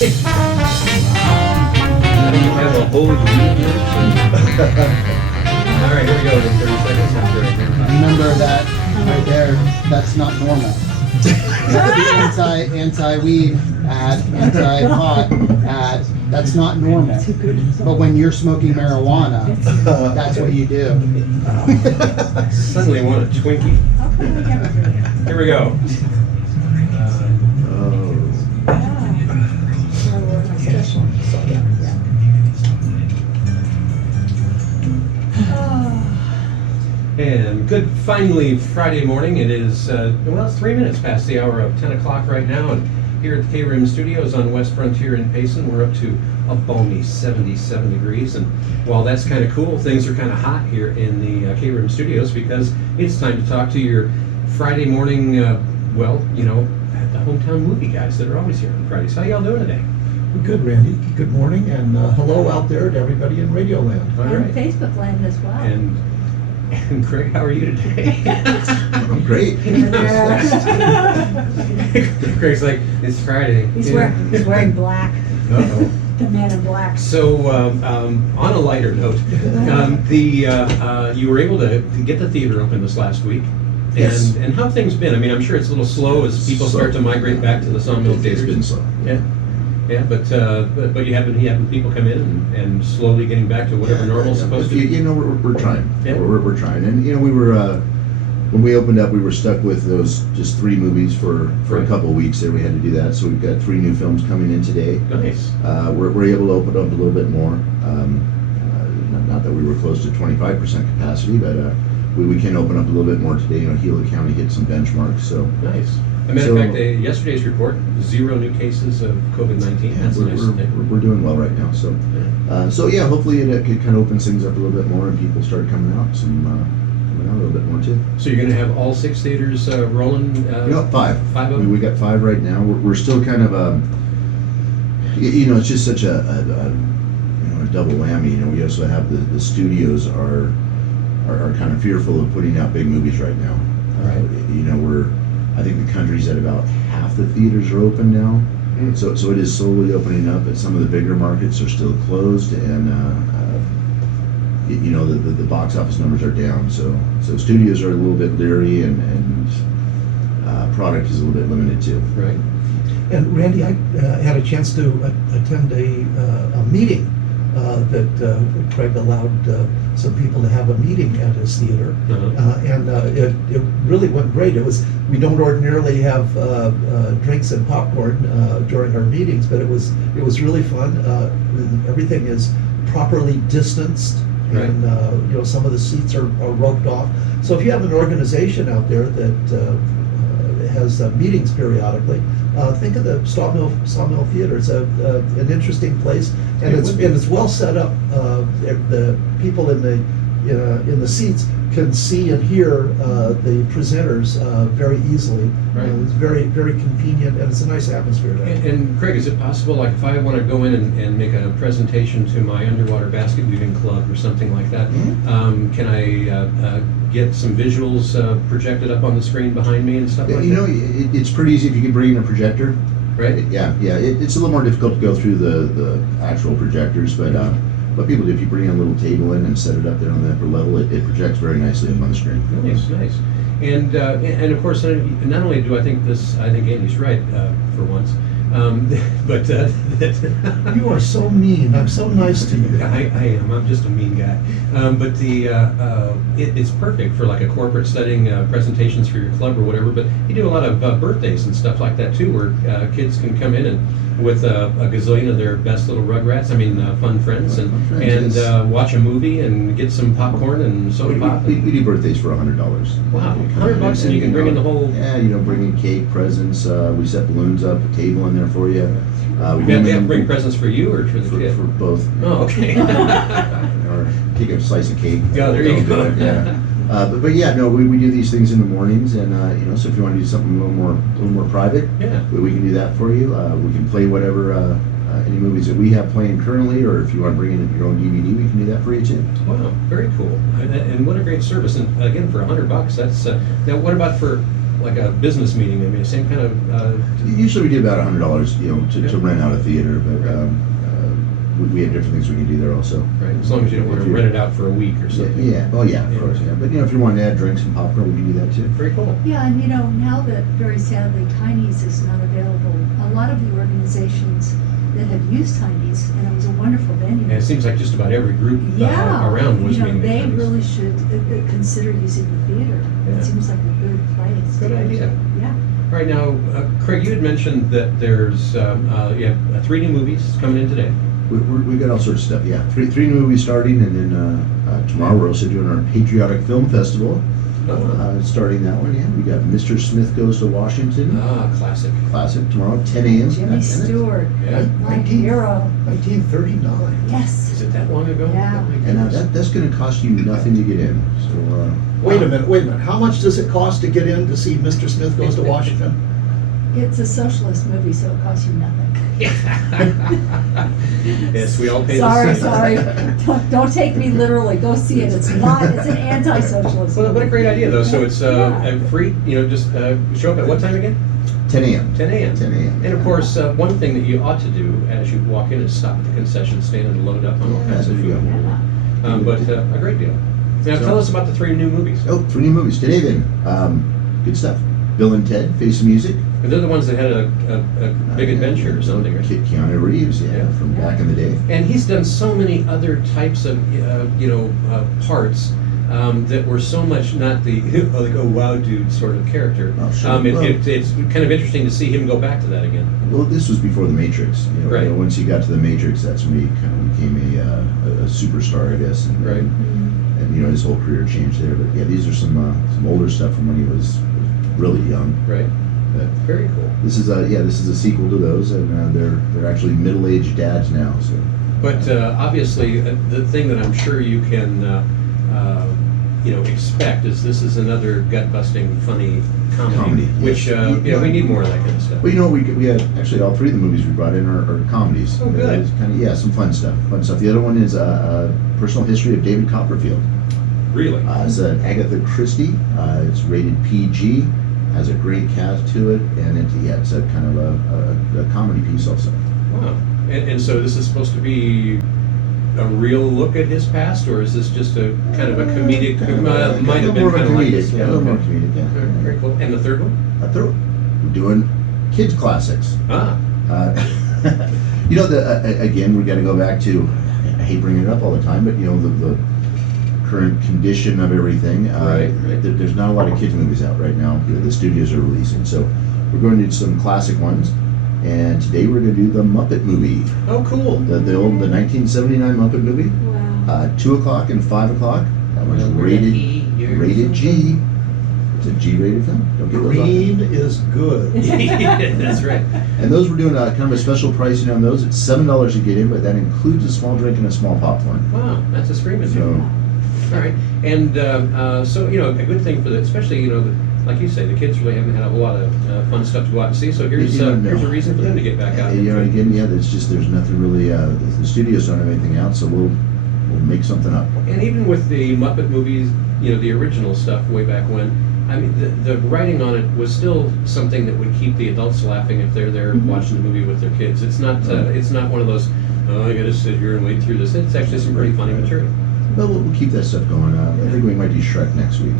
You have a whole universe. All right, here we go. 30 seconds after. Remember that right there, that's not normal. That's the anti-weed ad, anti-pot ad, that's not normal. But when you're smoking marijuana, that's what you do. Suddenly want a Twinkie. Here we go. And good, finally, Friday morning. It is, well, it's 3 minutes past the hour of 10 o'clock right now. And here at the K-Rim Studios on West Frontier in Payson, we're up to a balmy 77 degrees. And while that's kind of cool, things are kind of hot here in the K-Rim Studios because it's time to talk to your Friday morning, well, you know, the hometown movie guys that are always here on Fridays. How y'all doing today? Good, Randy. Good morning, and hello out there to everybody in Radio Land. All And right. Facebook Land as well. And Craig, how are you today? I'm great. Craig's like, it's Friday. He's wearing black. Uh-oh. The man in black. So, on a lighter note, you were able to get the theater open this last week. Yes. And how have things been? I mean, I'm sure it's a little slow as people start to migrate back to the Sawmill theaters. It's been slow. Yeah. Yeah, but you having people come in and slowly getting back to whatever normal's supposed to be. You know, we're trying. Yeah. We're trying, and you know, we were when we opened up, we were stuck with those just 3 movies for Right. a couple of weeks there. We had to do that, so we've got 3 new films coming in today. Nice. We're able to open up a little bit more. Not that we were close to 25% capacity, but we can open up a little bit more today. You know, Gila County hit some benchmarks, so. Nice. As a matter of fact, yesterday's report, 0 new cases of COVID-19. That's a nice thing. We're doing well right now, so so yeah, hopefully it kind of opens things up a little bit more and people start coming out a little bit more too. So you're going to have all 6 theaters rolling? You know, 5. 5 of them? We got 5 right now. We're still kind of you know, it's just such a you know, a double whammy. You know, we also have the studios are kind of fearful of putting out big movies right now. Right. You know, I think the country's at about half the theaters are open now. Mm. So it is slowly opening up, but some of the bigger markets are still closed, and you know, the box office numbers are down. So studios are a little bit leery, and product is a little bit limited too. Right. And Randy, I had a chance to attend a meeting that Craig allowed some people to have a meeting at his theater, and it really went great. We don't ordinarily have drinks and popcorn during our meetings, but it was really fun. Everything is properly distanced, Right. and you know, some of the seats are roped off. So if you have an organization out there that has meetings periodically, think of the Sawmill Theater. It's an interesting place, and it's well set up. The people in the seats can see and hear the presenters very easily. Right. It's very, very convenient, and it's a nice atmosphere there. And Craig, is it possible, like if I want to go in and make a presentation to my underwater basket weaving club or something like that, Mm-hmm. can I get some visuals projected up on the screen behind me and stuff like You know, that? it's pretty easy if you can bring in a projector. Right? Yeah. It's a little more difficult to go through the actual projectors, but people do. If you bring a little table in and set it up there on the upper level, it projects very nicely up on the screen. Nice. And of course, not only do I think Andy's right for once, but that You are so mean. I'm so nice to you. I am. I'm just a mean guy. But it's perfect for like a corporate setting, presentations for your club or whatever. But you do a lot of birthdays and stuff like that too, where kids can come in and with a gazillion of their best little rugrats. I mean, fun friends, Fun friends, yes. watch a movie and get some popcorn and soda pop. We do birthdays for $100. Wow, $100 and you can bring in the whole. Yeah, you know, bring in cake, presents. We set balloons up, a table in there for you. You have to bring presents for you or for the kid? For both. Oh, okay. Or take a slice of cake. Yeah, there you go. Yeah. But yeah, no, we do these things in the mornings, and you know, so if you want to do something a little more private, Yeah. we can do that for you. We can play whatever any movies that we have playing currently, or if you want to bring in your own DVD, we can do that for you too. Wow, very cool. And what a great service. And again, for $100, that's now. What about for like a business meeting, maybe, same kind of, Usually we do about $100, you know, to Yeah. rent out a theater, but Right. we have different things we can do there also. right, as long as you don't want to rent it out for a week or Yeah, something. yeah, oh yeah, of Yeah. course, yeah. But you know, if you want to add drinks and popcorn, we can do that too. Very cool. Yeah, and now that very sadly Tiny's is not available, a lot of the organizations that have used Tiny's, and it was a wonderful venue. And it seems like just about every group Yeah, around was you know, meeting. they at Tiny's. really should consider using the theater. Yeah. It seems like a good place. Good idea. Yeah. All right, now, Craig, you had mentioned that there's, you have 3 new movies coming in today. We got all sorts of stuff, yeah. Three new movies starting, and then tomorrow we're also doing our Patriotic Film Festival. Starting that one, yeah. We got Mr. Smith Goes to Washington, Classic. classic, tomorrow, 10 a.m. Jimmy Stewart, Yeah. my hero. 1939. Yes. Is it that long ago? Yeah. Oh, my And goodness. that's going to cost you nothing to get in. So Wait a minute. How much does it cost to get in to see Mr. Smith Goes to Washington? It's a socialist movie, so it costs you nothing. Yes, we all pay Sorry, the same. sorry. Don't take me literally. Go see it. It's an anti-socialist. Well, what a great idea, though. So it's Yeah. free, just show up at what time again? 10 a.m. 10 a.m. 10 a.m. And of course, one thing that you ought to do as you walk in is stop at the concession stand and load up on all Yeah, kinds of there you food. Yeah. But a great deal. Now, tell us about the 3 new movies. Oh, 3 new movies today then. Good stuff. Bill and Ted, Face of Music. And they're the ones that had a big adventure or something, right? Keanu Reeves, yeah, Yeah. from back in the day. And he's done so many other types of, parts that were so much not the like oh wow dude sort of character. Oh, sure. It's kind of interesting to see him go back to that again. Well, this was before the Matrix. Right. Once he got to the Matrix, that's when he kind of became a superstar, I guess. And, Right. And his whole career changed there. But yeah, these are some older stuff from when he was really young. Right. But Very cool. this is a sequel to those, and they're actually middle-aged dads now. So. But obviously, the thing that I'm sure you can, expect is this is another gut-busting, funny comedy, which yes. we need more of that kind of stuff. Well, we had actually all 3 of the movies we brought in are comedies. Oh, good. It's kind of some fun stuff. The other one is a personal history of David Copperfield. Really? It's an Agatha Christie. It's rated PG. Has a great cast to it, and it's a kind of a comedy piece also. Wow. And so this is supposed to be a real look at his past, or is this just a kind of a comedic? Might have been more of a kind of like comedic. this. Yeah, a little more comedic. Yeah. Very cool. And the third one? A third one. We're doing kids classics. Ah. Again, we got to go back to. I hate bringing it up all the time, but the current condition of everything. Right. There's not a lot of kids movies out right now. The studios are releasing, so we're going to do some classic ones. And today we're going to do the Muppet movie, Oh, cool. the 1979 Muppet movie. Wow. 2 o'clock and 5 o'clock. That one's rated G. It's a G-rated film. Don't get those off. Green is good. That's right. And those we're doing kind of a special pricing on those. It's $7 to get in, but that includes a small drink and a small popcorn. Wow, that's a screaming So. deal. All right. And so, a good thing for especially, like you say, the kids really haven't had a lot of fun stuff to go out and see. So here's No. here's a reason for them to get back out. Again, there's nothing really. The studios don't have anything out, so we'll make something up. And even with the Muppet movies, the original stuff way back when, I mean, the writing on it was still something that would keep the adults laughing if they're there watching the movie with their kids. It's not one of those, I got to sit here and wade through this. It's actually some pretty funny material. But we'll keep that stuff going. I think we might do Shrek next week.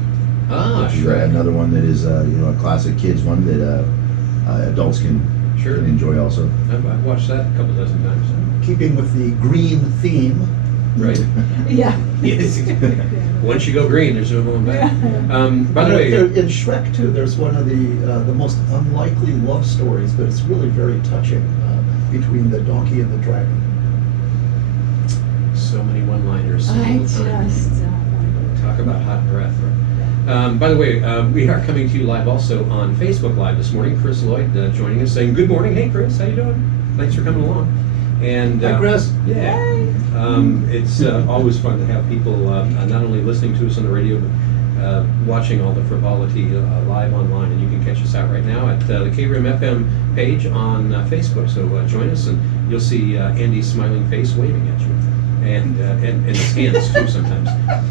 Ah, Which is, Shrek. another one that is a classic kids one that adults can enjoy also. I've watched that a couple dozen times. Keeping with the green theme, Right? Yeah. Yes. Once you go green, there's no going back. By the way, in Shrek 2, there's one of the most unlikely love stories, but it's really very touching between the donkey and the dragon. so many one-liners. I all the time. just. Talk about hot breath. By the way, we are coming to you live also on Facebook Live this morning. Chris Lloyd joining us, saying good morning. Hey, Chris, how you doing? Thanks for coming along. And Hi, Chris. Yeah. It's always fun to have people not only listening to us on the radio, but watching all the frivolity live online. And you can catch us out right now at the KRIM FM page on Facebook. So join us, and you'll see Andy's smiling face waving at you. And his hands too sometimes.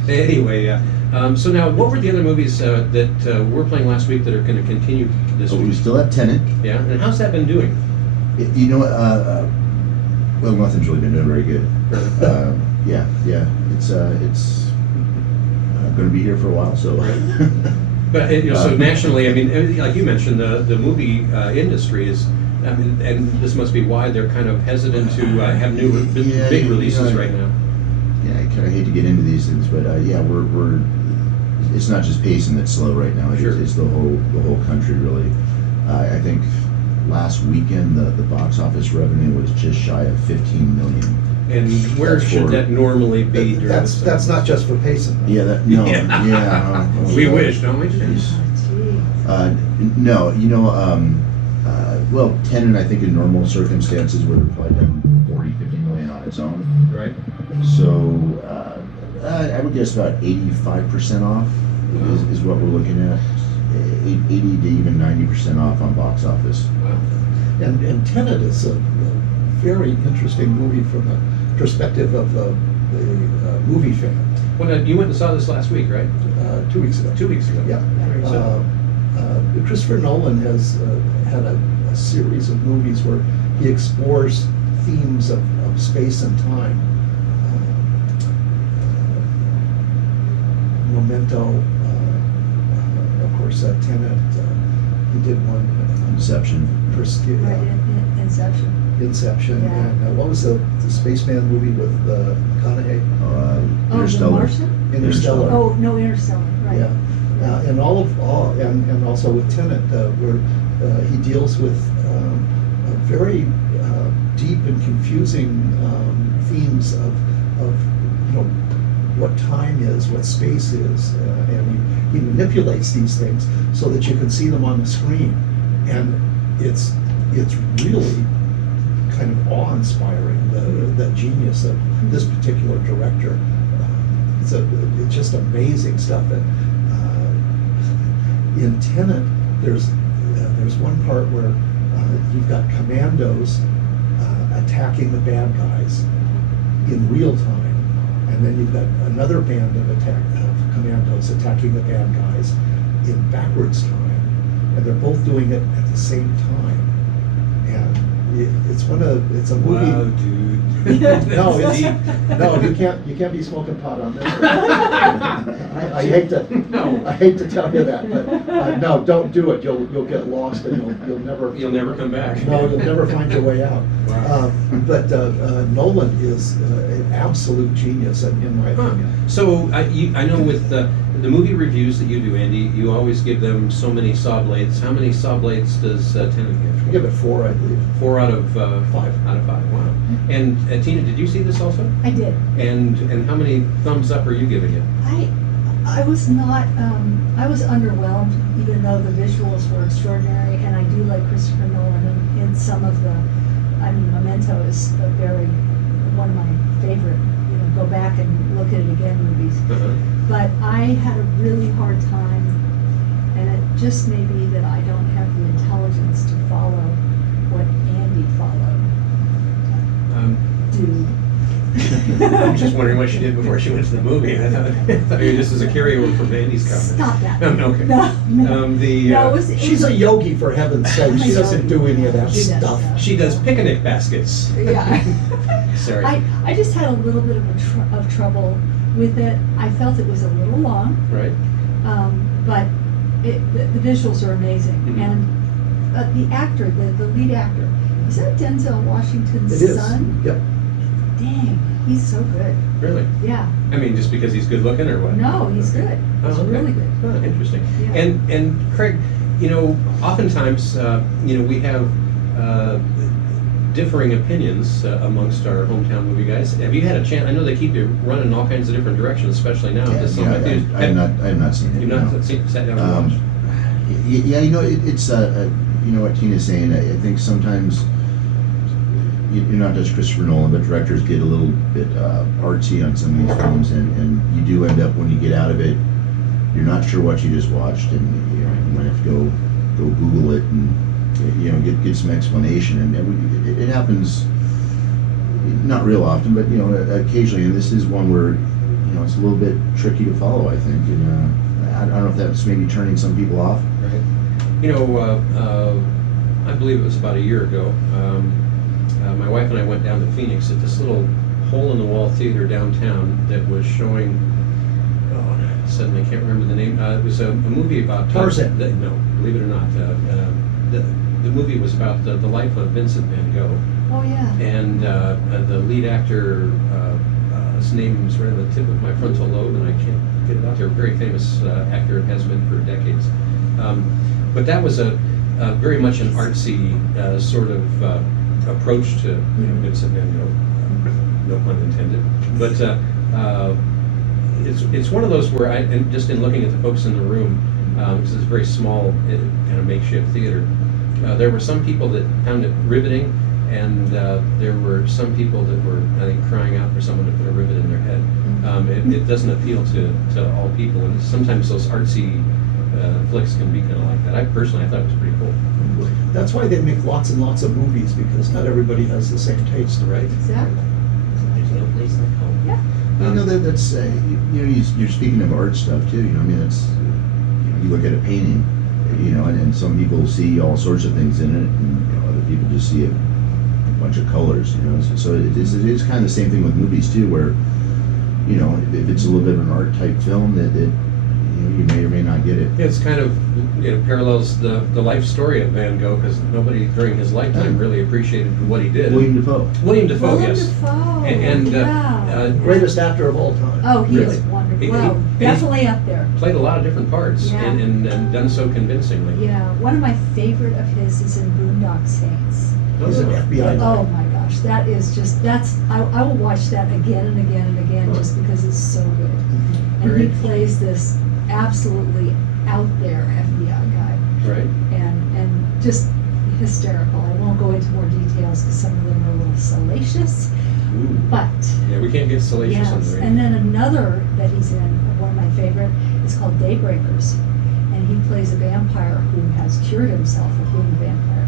Anyway, So now, what were the other movies that were playing last week that are going to continue this So we week? still have Tenet. Yeah, and how's that been doing? You know, well, nothing's really been doing very good. Yeah, it's going to be here for a while, so. But so nationally, I mean, like you mentioned, the movie industry is, I mean, and this must be why they're kind of hesitant to have new big releases right now. Yeah, I kind of hate to get into these things, but yeah, we're. It's not just Payson that's slow right now. Sure. It's the whole country really. I think last weekend the box office revenue was just shy of 15 million. And where That's should for- that normally be during That's this time? not just for Payson. Yeah, that no, Yeah. yeah. We wish, don't we? Jeez. Oh, gee. No, you know, well, Tenet, I think in normal circumstances would have probably done 40, 50 million on its own. Right? So I would guess about 85% off is what we're looking at. 80 to even 90% off on box office. Wow. And Tenet is a very interesting movie from the perspective of the movie fan. Well, you went and saw this last week, right? 2 weeks ago. 2 weeks ago. Yeah. Very good. Christopher Nolan has had a series of movies where he explores themes of space and time. Memento, of course, Tenet. He did one. Inception. Right, Inception. Inception. Yeah. And what was the spaceman movie with McConaughey? Oh, The Interstellar. Martian? Interstellar. Oh, no, Interstellar, right. Yeah, and and also with Tenet, where he deals with a very deep and confusing themes of what time is, what space is, and he manipulates these things so that you can see them on the screen, and it's really kind of awe-inspiring, the genius of this particular director. It's just amazing stuff. And in Tenet, there's one part where you've got commandos attacking the bad guys in real time, and then you've got another band of commandos attacking the bad guys in backwards time, and they're both doing it at the same time. And it's a movie. Wow, dude. No, That's it's, deep. no, you can't be smoking pot on this. I hate to, No. I hate to tell you that, but no, don't do it. You'll get lost and you'll never come back. No, you'll never find your way out. Wow. But Nolan is an absolute genius, in my Huh. opinion. So I know with the movie reviews that you do, Andy, you always give them so many saw blades. How many saw blades does Tenet I get? give it 4, I believe. 4 out of 5. Out of 5. Wow. And Tina, did you see this also? I did. And how many thumbs up are you giving it? I was not, I was underwhelmed, even though the visuals were extraordinary, and I do like Christopher Nolan in some of the, I mean, Memento is one of my favorite, go back and look at it again movies. Uh-huh. But I had a really hard time, and it just may be that I don't have the intelligence to follow what Andy followed. Um, I'm just wondering what she did before she went to the movie. I thought maybe this is a carryover from Andy's comment. Stop that. Okay. No, no. No, it was, She's a yogi, for heaven's sake. She doesn't do any of that She does, stuff. yeah. She does picnic baskets. Yeah. Sorry. I just had a little bit of trouble with it. I felt it was a little long, Right? but the visuals are amazing. Mhm. And the actor, the lead actor, is that Denzel Washington's It is. son? Yep. Dang, he's so good. Really? Yeah. I mean, just because he's good looking or what? No, he's Okay. good. Oh, He's okay. really good. Oh, interesting. Yeah. And Craig, oftentimes, we have differing opinions amongst our hometown movie guys. Have you had a chance? I know they keep you running in all kinds of different directions, especially now. Yeah, This summer. I have not seen it. You've not no. sat down and watched? Yeah, it's what Tina's saying. I think sometimes you're not just Christopher Nolan, but directors get a little bit artsy on some of these films, and you do end up, when you get out of it, you're not sure what you just watched, and you might have to go Google it and get some explanation. And it happens not real often, but occasionally. And this is one where it's a little bit tricky to follow, I think. And I don't know if that's maybe turning some people off. Right. I believe it was about a year ago. My wife and I went down to Phoenix at this little hole-in-the-wall theater downtown that was showing. Oh, suddenly I can't remember the name. It was a movie about Tarzan. No, believe it or not, the movie was about the life of Vincent van Gogh, Oh, yeah. and the lead actor. His name is right on the tip of my frontal lobe, and I can't get it out there. A very famous actor, has been for decades. But that was a very much an artsy sort of approach to Vincent van Gogh. No pun intended. But it's one of those where and just in looking at the folks in the room, because it's a very small kind of makeshift theater, there were some people that found it riveting. And there were some people that were, I think, crying out for someone to put a rivet in their head. It doesn't appeal to all people, and sometimes those artsy flicks can be kind of like that. I thought it was pretty cool. That's why they make lots and lots of movies, because not everybody has the same taste, right? Exactly. Yeah. That's you're speaking of art stuff too. I mean, it's you look at a painting, and some people see all sorts of things in it, and other people just see a bunch of colors. So it is kind of the same thing with movies too, where if it's a little bit of an art type film that you may or may not get it. It's kind of parallels the life story of Van Gogh, because nobody during his lifetime really appreciated what he did. William Dafoe. William Dafoe, William yes. Dafoe, And yeah. Greatest actor of all time. Oh, he Really? is wonderful. He- Well, he- definitely up there. Played a lot of different parts, Yeah. and done so convincingly. Yeah, one of my favorite of his is in Boondock Saints. He's an FBI guy. Oh my gosh, that is just, I will watch that again and again and again just because it's so good. And Very he plays this absolutely out there FBI guy, Right? and just hysterical. I won't go into more details because some of them are a little salacious, Ooh. but Yeah, we can't get salacious on the yes. radio. And then another that he's in, one of my favorite, is called Daybreakers, and he plays a vampire who has cured himself of being a vampire.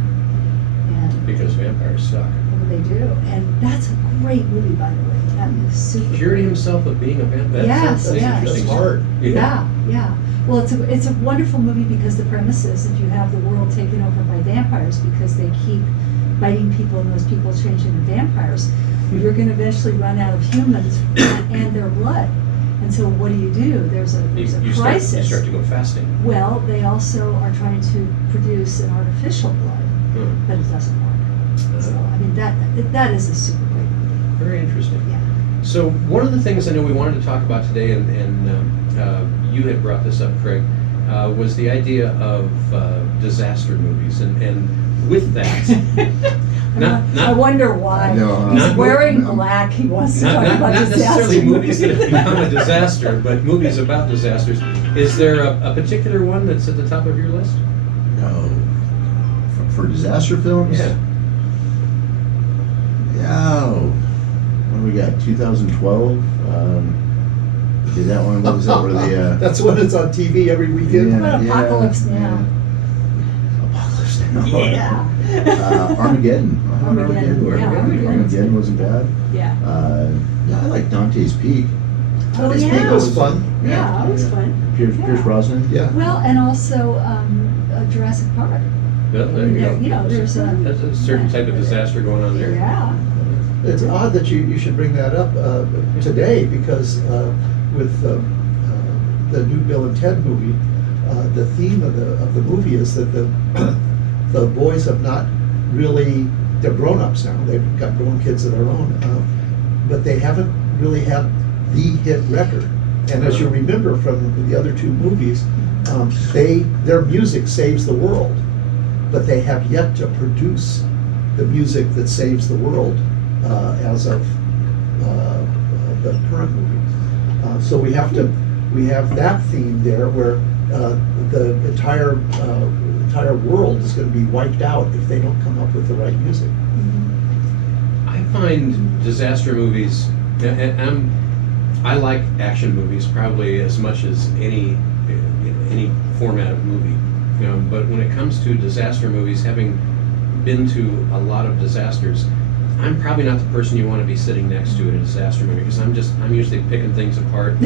And Because vampires suck. they do, and that's a great movie, by the way. That is super. Cured great. himself of being a vampire. Yes, That's yes. interesting. That's hard. Yeah, yeah. Well, it's a wonderful movie because the premise is if you have the world taken over by vampires because they keep biting people and those people change into vampires, you're going to eventually run out of humans and their blood. And so what do? There's a You crisis. start to go fasting. Well, they also are trying to produce an artificial blood, Hmm. but it doesn't work. So I mean that is a super great movie. Very interesting. Yeah. So one of the things I know we wanted to talk about today, and you had brought this up, Craig, was the idea of disaster movies, and with that, I wonder why. No, He's not- wearing no. black. He wants to talk not about necessarily disaster movies that have become a disaster, but movies about disasters. Is there a particular one that's at the top of your list? No. For disaster films? Yeah. Yeah. What do we got? 2012. Is that one? What was that? Where the That's when it's on TV every weekend. What Apocalypse Now? Apocalypse Now. Yeah. Armageddon. Armageddon, yeah, Armageddon wasn't bad. Yeah. Yeah, I like Dante's Peak. Oh, Dante's yeah. Peak was fun. Yeah, it was fun. Pierce Yeah. Brosnan. Yeah. Well, and also Jurassic Park. Well, there you go. You know, there's a- That's a certain type of disaster going on there. Yeah. It's odd that you should bring that up today because with the new Bill and Ted movie, the theme of the movie is that the boys have not really, they're grown-ups now, they've got grown kids of their own, but they haven't really had the hit record. And as you remember from the other two movies, their music saves the world, but they have yet to produce the music that saves the world as of the current movie. So we have that theme there where the entire world is going to be wiped out if they don't come up with the right music. I find disaster movies, and I like action movies probably as much as any format of movie. But when it comes to disaster movies, having been to a lot of disasters, I'm probably not the person you want to be sitting next to in a disaster movie, because I'm usually picking things apart.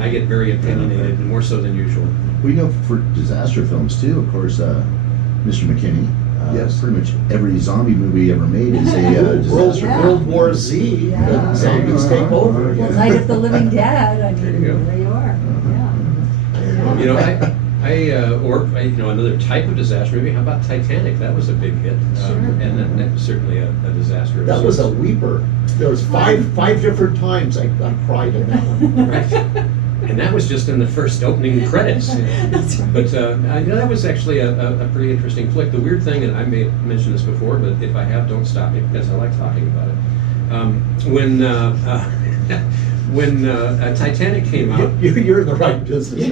I get very opinionated, more so than usual. We know for disaster films too, of course, Mr. McKinney. Yes. Pretty much every zombie movie ever made is a disaster. Yeah. World War Z, Yeah. the zombies take over. Well, Night of the Living Dead, I There mean, you go. there you are, yeah. You know, you know, another type of disaster movie. How about Titanic? That was a big hit, Sure. and that was certainly a disaster. of That was a sorts. weeper. There was five different times I cried in that one. Right. And that was just in the first opening credits. That's right. But you know, that was actually a pretty interesting flick. The weird thing, and I may have mentioned this before, but if I have, don't stop me, because I like talking about it. When Titanic came out, You're in the right business.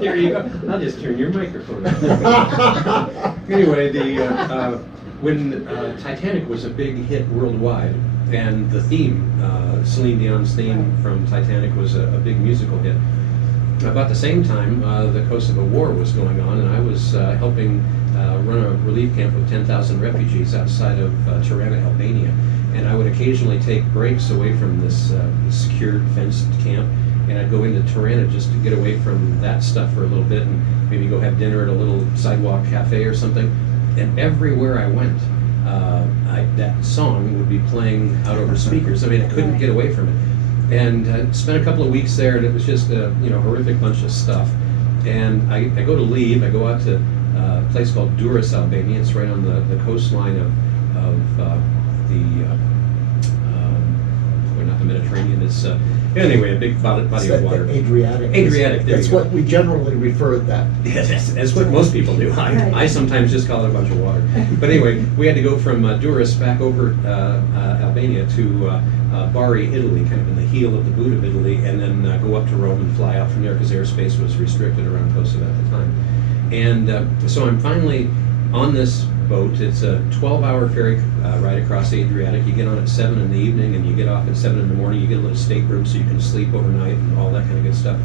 there you go. I'll just turn your microphone on. Anyway, when Titanic was a big hit worldwide, and the theme, Celine Dion's theme from Titanic, was a big musical hit. About the same time, the Kosovo War was going on, and I was helping run a relief camp with 10,000 refugees outside of Tirana, Albania. And I would occasionally take breaks away from this secured, fenced camp, and I'd go into Tirana just to get away from that stuff for a little bit, and maybe go have dinner at a little sidewalk cafe or something. And everywhere I went, that song would be playing out over speakers. I mean, I couldn't get away from it. And spent a couple of weeks there, and it was just a horrific bunch of stuff. And I go to leave. I go out to a place called Durrës, Albania. It's right on the coastline of not the Mediterranean. It's anyway a big body of water. Adriatic. Adriatic, there That's you go. what we generally refer to that. Yeah, that's what most people do. I sometimes just call it a bunch of water. But anyway, we had to go from Durrës back over Albania to Bari, Italy, kind of in the heel of the boot of Italy, and then go up to Rome and fly out from there because airspace was restricted around Kosovo at the time. And so I'm finally on this boat. It's a 12-hour ferry ride across the Adriatic. You get on at 7 in the evening, and you get off at 7 in the morning. You get a little stateroom so you can sleep overnight and all that kind of good stuff.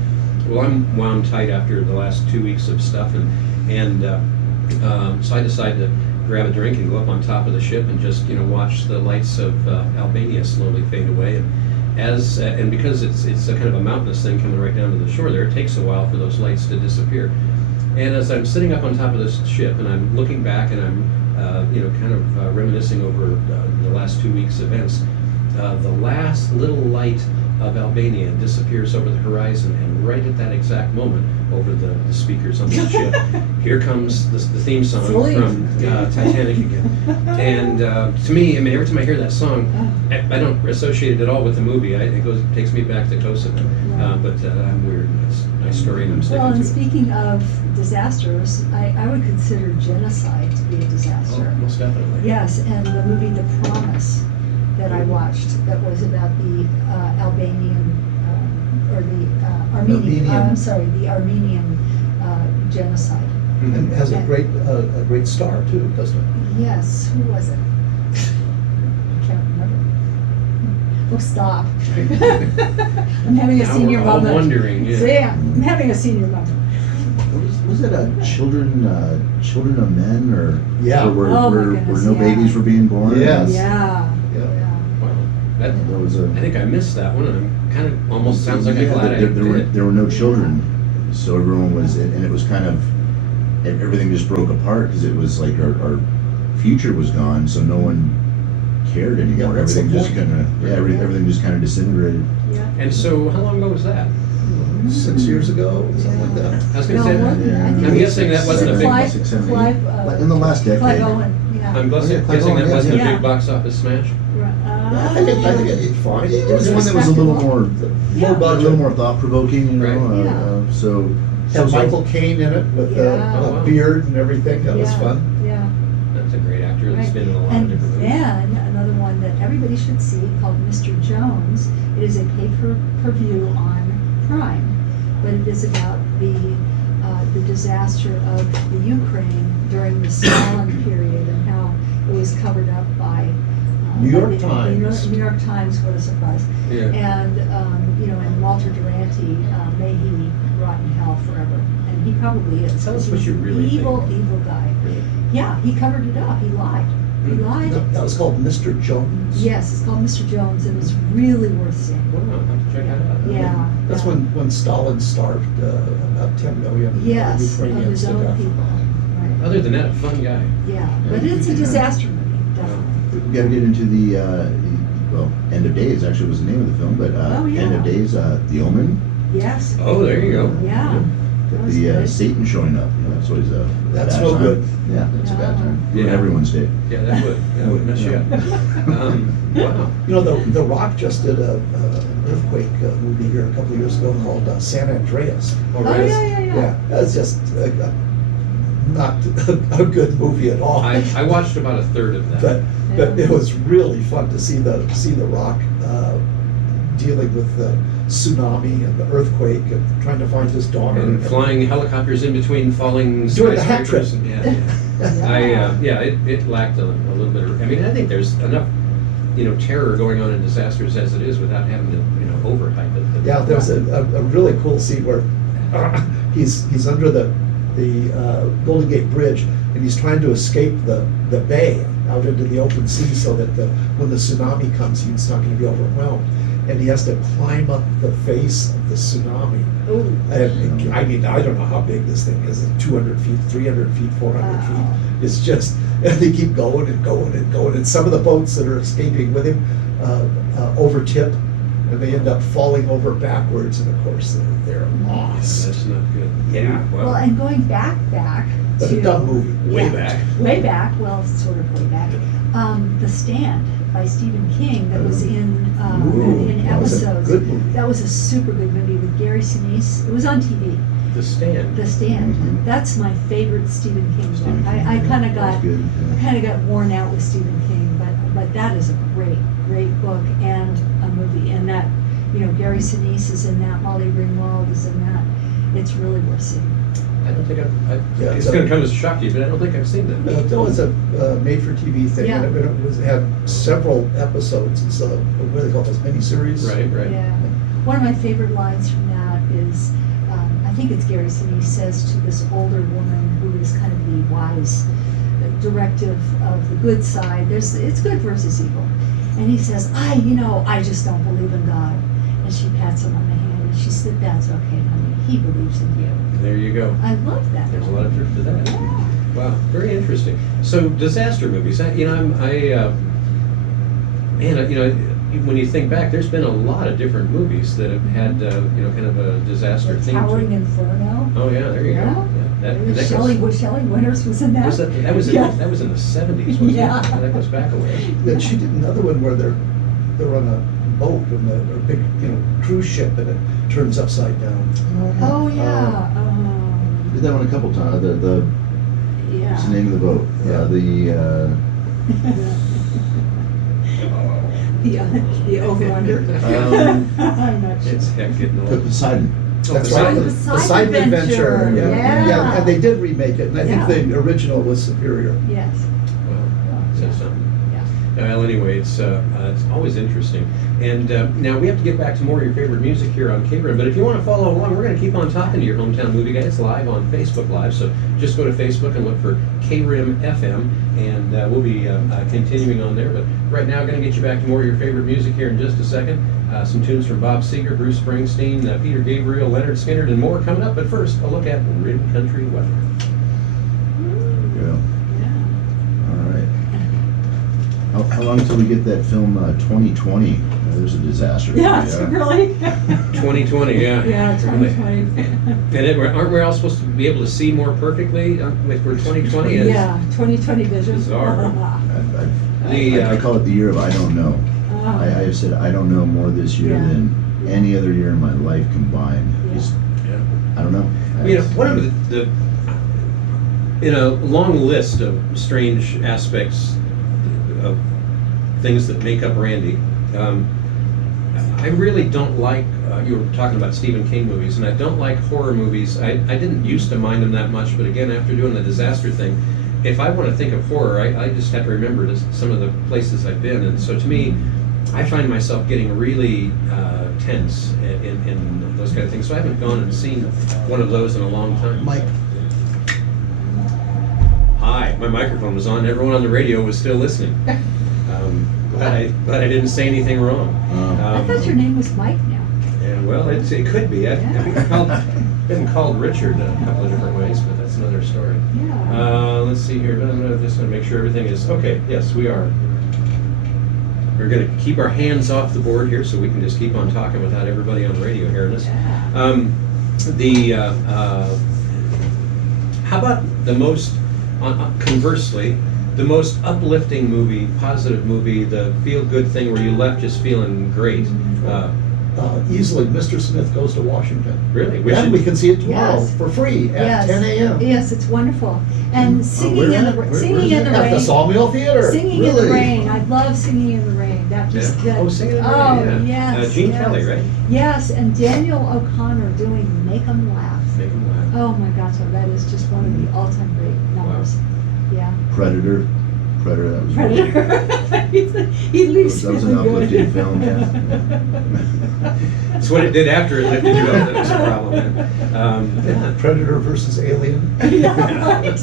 Well, I'm wound tight after the last 2 weeks of stuff, and so I decided to grab a drink and go up on top of the ship and just watch the lights of Albania slowly fade away. And because it's a kind of a mountainous thing coming right down to the shore there, it takes a while for those lights to disappear. And as I'm sitting up on top of this ship and I'm looking back and I'm kind of reminiscing over the last 2 weeks' events, the last little light of Albania disappears over the horizon, and right at that exact moment, over the speakers on the ship, here comes the theme song from Titanic again. And to me, I mean, every time I hear that song, I don't associate it at all with the movie. It takes me back to Kosovo. But I'm weird. It's a nice story, and I'm sticking Well, and to it. speaking of disasters, I would consider genocide to be a disaster. Oh, most definitely. Yes, and the movie The Promise that I watched, that was about the Albanian, or the Armenian, the Armenian genocide. And has a great star too, doesn't it? Yes, who was it? I can't remember. Oh, stop. I'm having a Now senior we're all moment. wondering, yeah. See, I'm having a senior moment. Was it a children of men, or Yeah. where Oh, my where goodness, no yeah. babies were being born? Yes. Yeah. Yeah. Wow. That was a. I think I missed that one, and I'm kind of almost sounds like I'm glad I did. There were no children, so everyone was, and it was kind of, everything just broke apart because it was like our future was gone, so no one cared anymore. Yeah, that's the Everything just point. kind of, everything just kind of disintegrated. Yeah. And so, how long ago was that? 6 years ago, something like that. I was going No, to say, what? Yeah. I think I'm it guessing that wasn't a big. Clive, Six, seven, eight. Clive, In the last decade. Clive Owen, yeah. I'm guessing, Clive guessing that Owen, wasn't a yeah. big box office smash. I think it did fine. It was one that was a little more, Yeah. a little more thought provoking, Right. Yeah. So. Had Michael Caine in it with Yeah. Oh, wow. a beard and everything. That was Yeah, fun. Yeah. That's a great actor that's Right. been in a lot of And different movies. then another one that everybody should see called Mr. Jones. It is a pay-per-view on Prime, but it is about the disaster of the Ukraine during the Stalin period and how it was covered up by New York by the Times. New York Times. What a surprise! Yeah. And and Walter Durante, may he rot in hell forever, and he probably is. Tell us what He's you an really evil, think. evil guy. Really. Yeah, he covered it up. He lied. He lied. That was called Mr. Jones. Yes, it's called Mr. Jones, and it's really worth seeing. Wow, I'll have to check that out. Yeah. That's yeah. when Stalin starved about 10 million Yes, of Ukrainians his to own death. people. Right. Other than that, a fun guy. Yeah, but it's a disaster movie, definitely. We got to get into the well, End of Days actually was the name of the film, but Oh, yeah. End of Days, The Omen, Yes. Oh, there you go. Yeah. That was the good. Satan showing up. You know, that's always a That's bad no time. good. Yeah, that's a bad No. time. Yeah. Ruin everyone's day. Yeah, that would mess you up. Wow. You know, the Rock just did an earthquake movie here a couple of years ago called San Andreas. Oh, Oh, really? yeah. That's just not a good movie at all. I watched about a third of that. But Yeah. it was really fun to see the Rock dealing with the tsunami and the earthquake and trying to find his daughter. And flying helicopters in between falling Doing the hat skyscrapers. trick. Yeah, it lacked a little bit of, I mean, I think there's enough, terror going on in disasters as it is without having to, overhype it. But- Yeah, there's a really cool scene where he's under the Golden Gate Bridge and he's trying to escape the bay out into the open sea so that when the tsunami comes, he's not going to be overwhelmed. And he has to climb up the face of the tsunami. Ooh. And, I mean, I don't know how big this thing is, 200 feet, 300 feet, 400 Wow. feet. It's just, and they keep going and going and going. And some of the boats that are escaping with him overtip, and they end up falling over backwards. And of course, they're lost. That's not good. Yeah. Wow. Well, and going back That's to a dumb movie. Way yeah, back. Way back. Well, sort of way back. The Stand by Stephen King that was in Ooh, that was a episodes. good movie. That was a super good movie with Gary Sinise. It was on TV. The Stand. The Stand. Mhm. That's my favorite Stephen King Stephen book. King, I kind of that's got good, yeah. worn out with Stephen King, but that is a great book and a movie. And that, Gary Sinise is in that. Molly Ringwald is in that. It's really worth seeing. I don't think Yeah, it's so- going to come as a shock to you, but I don't think I've seen that. That was a made-for-TV thing, Yeah. and it had several episodes. It's what do they call those, miniseries? Right. Yeah. One of my favorite lines from that is, I think it's Gary Sinise says to this older woman who is kind of the wise directive of the good side. It's good versus evil. And he says, I just don't believe in God. And she pats him on the hand and she said, that's okay, honey. He believes in you. There you go. I love that. There's a lot of truth to that. Yeah. Wow, very interesting. So disaster movies, when you think back, there's been a lot of different movies that have had, kind of a disaster The theme to Towering it. Inferno. Oh yeah, there you Yeah. go. Yeah, that Shelley goes, Winters was in that. was that was in Yeah. that was in the 70s, wasn't Yeah. it? That goes back a ways. Then she did another one where they're on a boat and a big cruise ship and it turns upside down. Oh, yeah. Did that one a couple times. Yeah. What's the name of the boat? The over-under. I'm not sure. It's heck getting The old. Poseidon. That's Poseidon. right. The The Side Adventure. Yeah. And they did remake it, and I Yeah. think the original was superior. Yes. Well, says something. Yeah. Well, anyway, it's always interesting. And now we have to get back to more of your favorite music here on K-Rim, but if you want to follow along, we're going to keep on talking to your hometown movie guy. It's live on Facebook Live, so just go to Facebook and look for K-Rim FM, and we'll be continuing on there. But right now, going to get you back to more of your favorite music here in just a second. Some tunes from Bob Seger, Bruce Springsteen, Peter Gabriel, Leonard Skinner, and more coming up. But first, a look at Rim Country weather. Yeah. Yeah. All right. How long until we get that film 2020? There's a disaster. Yeah, it's really. 2020, yeah. Yeah, 2020. And aren't we all supposed to be able to see more perfectly for 2020? Yeah, 2020 vision. Bizarre. I call it the year of I don't know. I have said I don't know more this year Yeah. than any other year in my life combined. Yeah. Just, Yeah. I don't know. One of the in a long list of strange aspects of things that make up Randy, I really don't like, you were talking about Stephen King movies, and I don't like horror movies. I didn't used to mind them that much, but again, after doing the disaster thing, if I want to think of horror, I just have to remember some of the places I've been. And so to me, I find myself getting really tense in those kind of things. So I haven't gone and seen one of those in a long time. Mike, Hi. my microphone was on. Everyone on the radio was still listening. Glad I didn't say anything wrong. I thought your name was Mike now. Yeah, well, it could be. I've been called Richard a couple of different ways, but that's another story. Yeah. Let's see here. I'm just going to make sure everything is okay. Yes, we are. We're going to keep our hands off the board here, so we can just keep on talking without everybody on the radio hearing us. Yeah. How about the most, conversely, the most uplifting movie, positive movie, the feel-good thing where you left just feeling great? Easily, Mr. Smith Goes to Washington. Really? And we can see it tomorrow Yes. for free at Yes. 10 a.m. Yes, it's wonderful. And singing where in at? the Where- singing where's in it? the At the rain. Sawmill Theater. Singing in Really? the rain. I love singing in the rain. That just Yeah. that, Oh, Singing in the oh, Rain, yeah. yes. Gene yes. Kelly, right? Yes, and Daniel O'Connor doing Make 'Em Laugh. Make 'em laugh. Oh my gosh, so that is just one of the all-time great numbers. Yeah. Predator, that was Predator. he leaves That was an feeling good. uplifting film, yeah. It's what it did after it lifted you up that was a problem. Yeah. Predator versus Alien. Yeah, right.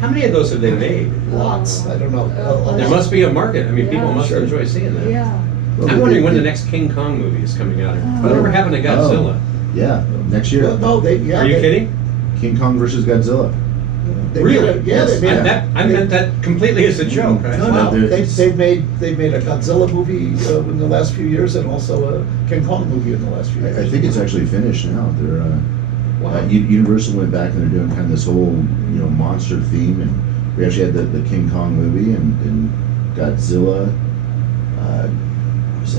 How many of those have they made? Lots. I don't know. There must be a market. I mean, people Yeah, must sure. enjoy seeing that. Yeah. Well, I'm they- wondering when they- the next King Kong movie is coming out. Oh. Whatever happened to Godzilla? Yeah, next year. Well, no, Are you kidding? King Kong versus Godzilla. Really? Yeah, they made I meant that completely as a joke. No, Well, no, they're- they've made a Godzilla movie in the last few years, and also a King Kong movie in the last few years. I think it's actually finished now. They're Wow. Universal went back and they're doing kind of this whole monster theme, and we actually had the King Kong movie and Godzilla.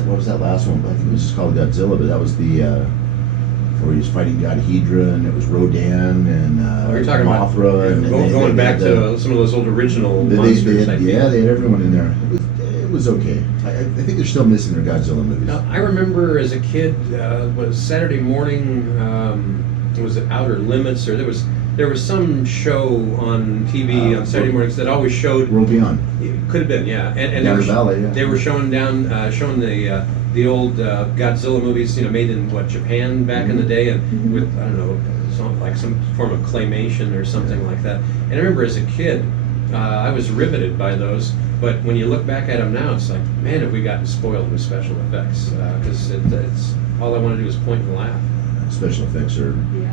What was that last one? I think it was just called Godzilla, but that was the where he was fighting Godhydra, and it was Rodan and You're talking about Mothra, and going back to some of those old original monsters. I think. they had everyone in there. It was okay. I think they're still missing their Godzilla movies. Now, I remember as a kid, was Saturday morning, was it Outer Limits, or there was some show on TV on Saturday mornings that always showed. World Beyond. It could have been, yeah, and Down the Valley, yeah. they were showing the old Godzilla movies, made in Japan back in the day, and with I don't know, some form of claymation or something like that. And I remember as a kid, I was riveted by those. But when you look back at them now, it's like, man, have we gotten spoiled with special effects? Because it's all I want to do is point and laugh. Special effects are Yeah.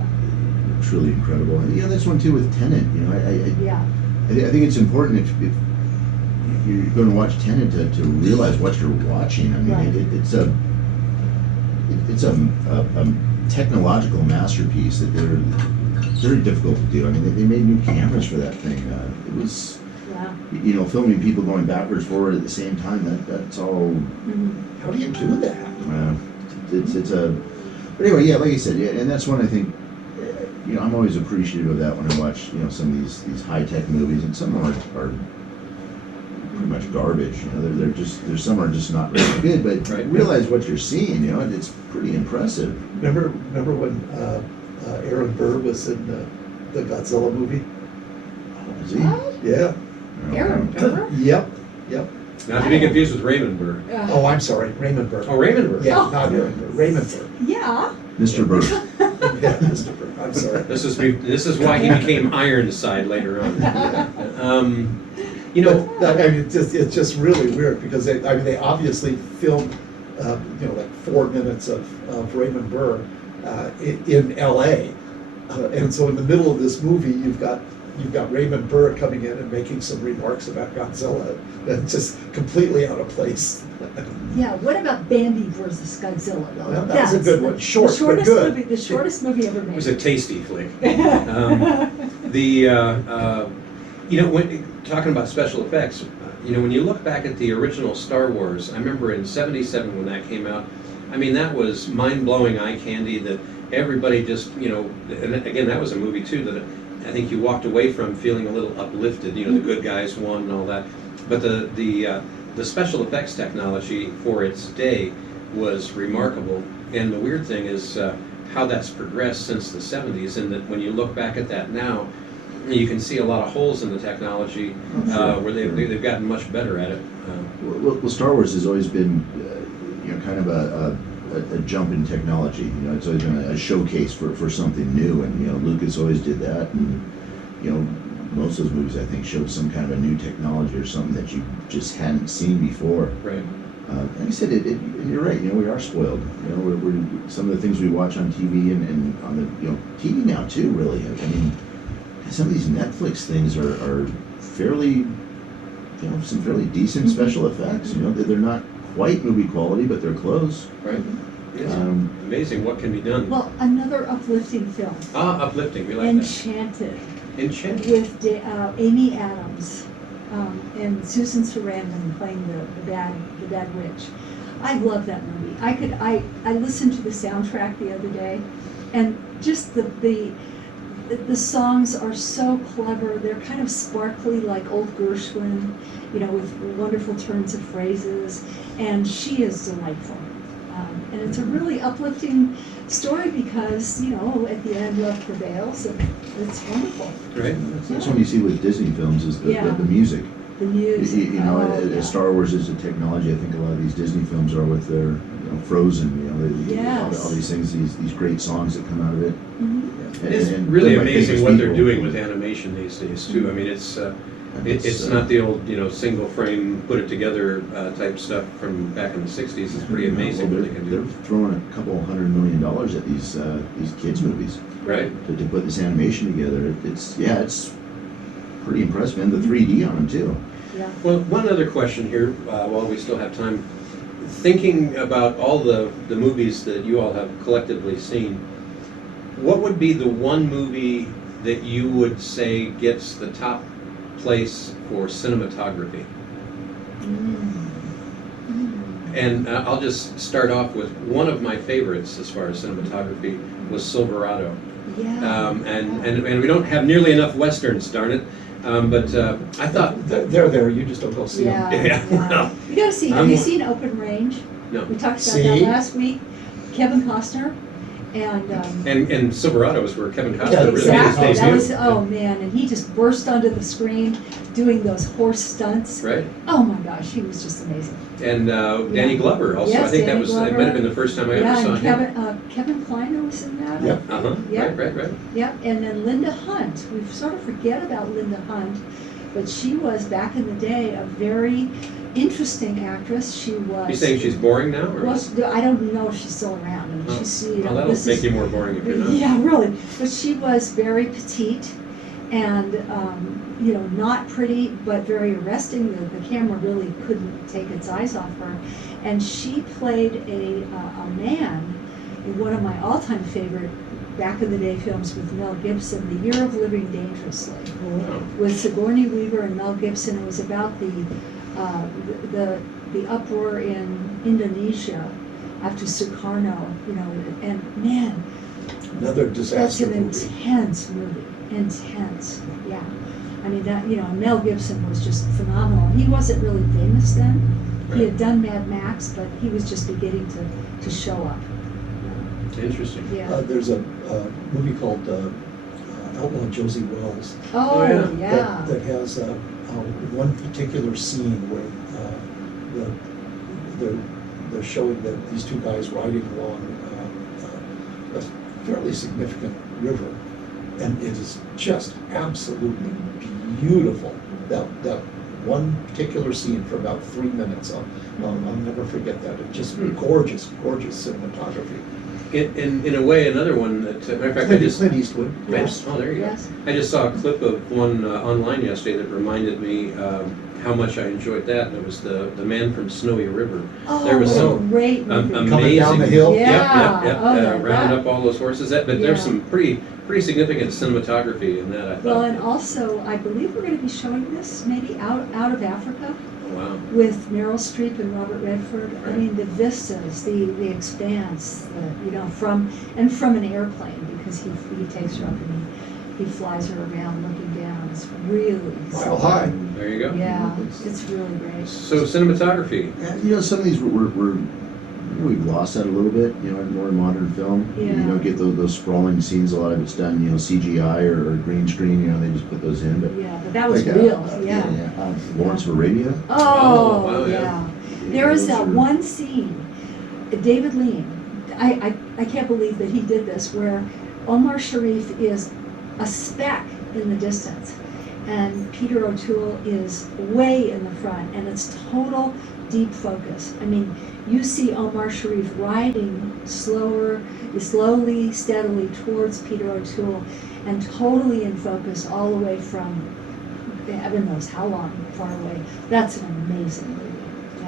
truly incredible. And this one too with Tenet. Yeah. I think it's important if you're going to watch Tenet to realize what you're watching. I mean, Right. it's a technological masterpiece that they're very difficult to do. I mean, they made new cameras for that thing. It was, Wow. filming people going backwards, forward at the same time. That's all. How do you do that? It's a. But anyway, yeah, like you said, yeah, and that's one I think. I'm always appreciative of that when I watch some of these high tech movies, and some of them are pretty much garbage. There's some are just not very good, but Right. realize what you're seeing. It's pretty impressive. Remember when Aaron Burr was in the Godzilla movie? Is he? What? Yeah. Aaron Burr? Yep. Not to be confused with Raymond Burr. Oh, I'm sorry, Raymond Burr. Oh, Raymond Burr. Yeah, Oh. not Aaron Burr. Raymond Burr. Yeah. Mr. Burr. Yeah, Mr. Burr. I'm sorry. This is why he became Ironside later on. But, I mean, it's just really weird because they obviously filmed, like 4 minutes of Raymond Burr in L.A. And so in the middle of this movie, you've got Raymond Burr coming in and making some remarks about Godzilla that's just completely out of place. Yeah. What about Bambi versus Godzilla? Though? Well, that was a good one. Short, the shortest but good. movie. The shortest movie ever made. It was a tasty flick. When talking about special effects, when you look back at the original Star Wars, I remember in '77 when that came out. I mean, that was mind-blowing eye candy that everybody just, and again, that was a movie too that I think you walked away from feeling a little uplifted. The good guys won and all that. But the special effects technology for its day was remarkable. And the weird thing is how that's progressed since the '70s, and that when you look back at that now, you can see a lot of holes in the technology where they've gotten much better at it. Well, Star Wars has always been, kind of a jump in technology. It's always been a showcase for something new, and Lucas always did that, and most of those movies, I think, showed some kind of a new technology or something that you just hadn't seen before. Right. Like I said, and you're right. We are spoiled. We're some of the things we watch on TV and on the TV now too. Really, I mean, some of these Netflix things are fairly, some fairly decent special effects. They're not quite movie quality, but they're close. Right. It's Um, amazing what can be done. Well, another uplifting film, Uplifting. We like Enchanted, that. Enchanted. with Amy Adams and Susan Sarandon playing the bad witch. I love that movie. I listened to the soundtrack the other day, and just the songs are so clever. They're kind of sparkly, like old Gershwin, with wonderful turns of phrases, and she is delightful. And it's a really uplifting story because, at the end, love prevails, and it's wonderful. Right. That's what you see with Disney films is the music. The music. As Star Wars is a technology, I think a lot of these Disney films are with their Frozen. Yes. All these things, these great songs that come out of it. Mhm. It's And really one of my amazing favorite what they're people- doing with animation these days too. I mean, it's not the old single frame put it together type stuff from back in the '60s. It's pretty amazing what they can They're do. throwing a couple $100 million at these kids movies Right. to put this animation together. It's pretty impressive, and the 3D on them too. Yeah. Well, one other question here, while we still have time. Thinking about all the movies that you all have collectively seen, what would be the one movie that you would say gets the top place for cinematography? And I'll just start off with one of my favorites as far as cinematography was Silverado. Yeah. And we don't have nearly enough westerns, darn it. But I thought They're there, you just don't go see them. Yeah. You gotta see, have you seen Open Range? No. We talked about See? that last week. Kevin Costner and. And Silverado was where Kevin Costner Yeah, really made his Exactly, that debut. was, oh man, and he just burst onto the screen doing those horse stunts. Right. Oh my gosh, he was just amazing. And Danny Glover also. I Yes, think that Danny was Glover. it might have been the first time I Yeah, ever saw and him. Kevin Kleiner was in that. Yep. Yeah. Right. Yep, and then Linda Hunt. We sort of forget about Linda Hunt, but she was back in the day a very interesting actress. She was. You saying she's boring now, or? Well, I don't know if she's still around. I mean, Oh. she's, Well, that'll this make is, you more boring if you're not. yeah, really. But she was very petite and, not pretty, but very arresting. The camera really couldn't take its eyes off her. And she played a man in one of my all-time favorite back in the day films with Mel Gibson, The Year of Living Dangerously, with Sigourney Weaver and Mel Gibson. It was about the uproar in Indonesia after Sukarno, and man, Another that's disaster an movie. intense movie. Intense, yeah. I mean, that, Mel Gibson was just phenomenal. And he wasn't really famous then. He had done Mad Max, but he was just beginning to show up. Interesting. Yeah. There's a movie called Outlaw Josie Wells. Oh, yeah. yeah. That has one particular scene where they're showing that these two guys riding along a fairly significant river, and it is just absolutely beautiful. That one particular scene for about 3 minutes, I'll never forget that. It's just gorgeous cinematography. In a way, another one that, matter of fact, Clint Eastwood, of course. Oh, there you Yes. go. I just saw a clip of one online yesterday that reminded me how much I enjoyed that, and it was the Man from Snowy River. Oh, There was what some a great movie. amazing. Coming down the hill? Yeah. Yep. Oh, yeah, round that- up all those horses. But Yeah. there's some pretty significant cinematography in that, I thought. Well, and also, I believe we're going to be showing this maybe out of Africa Oh, wow. with Meryl Streep and Robert Redford. I Right. mean, the vistas, the expanse, from an airplane, because he takes her up and he flies her around looking down. It's really Mile high. There you go. Yeah, it's really great. So cinematography. And, some of these we've lost that a little bit, in more modern film. You Yeah. don't get those sprawling scenes. A lot of it's done, CGI or green screen. They just put those in. But Yeah, but that was like, real. Yeah. Lawrence of Arabia. Oh, wow, yeah. yeah. There is Those that are- one scene, David Lean, I can't believe that he did this, where Omar Sharif is a speck in the distance. and Peter O'Toole is way in the front, and it's total deep focus. I mean, you see Omar Sharif riding slowly, steadily towards Peter O'Toole, and totally in focus all the way from heaven knows how long far away. That's an amazing movie.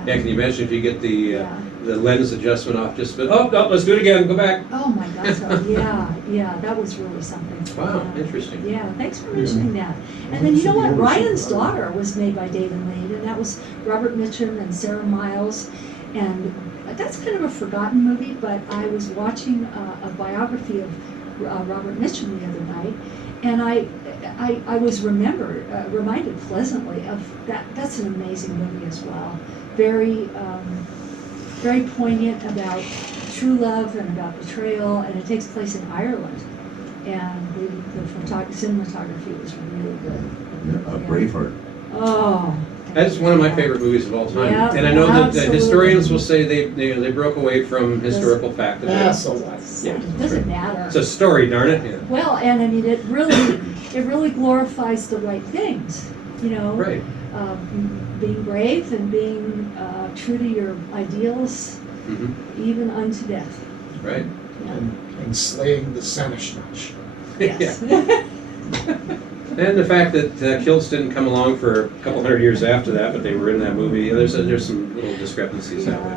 Yeah, can you imagine if you get the Yeah. the lens adjustment off just a bit? Oh, no, let's do it again. Go back. Oh my gosh, yeah, that was really something. Wow, Yeah. interesting. Yeah, thanks for mentioning that. And then you know what, Ryan's Daughter was made by David Lean, and that was Robert Mitchum and Sarah Miles, and that's kind of a forgotten movie, but I was watching a biography of Robert Mitchum the other night, and I was reminded pleasantly of that. That's an amazing movie as well. Very, very poignant about true love and about betrayal, and it takes place in Ireland. And the cinematography was really good. Yeah, Braveheart. Oh. That's one of my favorite movies of all time. Yeah, And I know that absolutely. historians will say they broke away from historical fact. So what? Yeah, It doesn't matter. it's a story, darn it. Yeah. Well, and I mean, it really glorifies the right things, you know? Right. Being brave and being true to your ideals, Hmm. even unto death. Right. Yeah. And slaying the Sanishnach. Yes. And the fact that kilts didn't come along for a couple hundred years after that, but they were in that movie. There's some little discrepancies that way.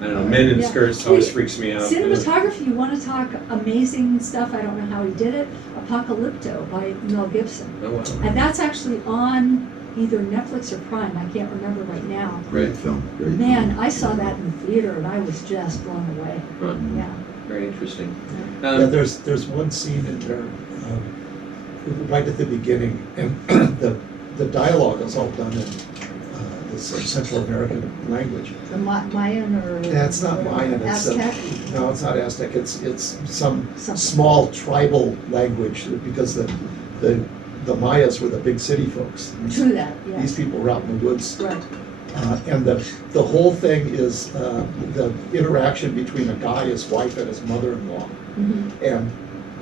I don't know. Men in Yeah. skirts always freaks me out. Cinematography, you want to talk amazing stuff, I don't know how he did it, Apocalypto by Mel Gibson. Oh, wow. And that's actually on either Netflix or Prime, I can't remember right now. Great film. Great Man, film. I saw that in the theater and I was just blown away. Huh. Yeah. Very interesting. Yeah, there's one scene in there, right at the beginning, and the dialogue is all done in the Central American language. The Mayan or? That's not Mayan. It's Aztec? no, it's not Aztec. It's some Something. small tribal language, because the Mayas were the big city folks. True that, yeah. These people were out in the woods. Right. And the whole thing is the interaction between a guy, his wife, and his mother-in-law. Mhm. And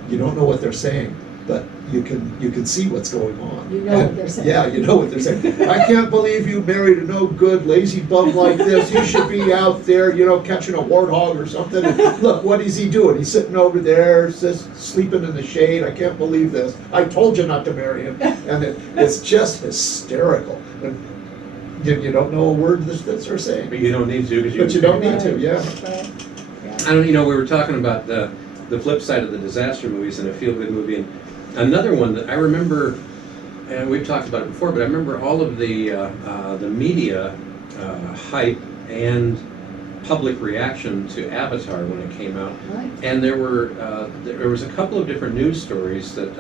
you don't know what they're saying, but you can see what's going on. You know what they're saying. Yeah, you know what they're saying. I can't believe you married a no good lazy bum like this. You should be out there, catching a warthog or something. And look, what is he doing? He's sitting over there, just sleeping in the shade. I can't believe this. I told you not to marry him. And it's just hysterical. And you don't know a word that they're saying. But you don't need to. But you don't need to, yeah. Right. Yeah. I don't. We were talking about the flip side of the disaster movies and a feel-good movie, and another one that I remember, and we've talked about it before, but I remember all of the media hype and public reaction to Avatar when it came out. Right. And there was a couple of different news stories that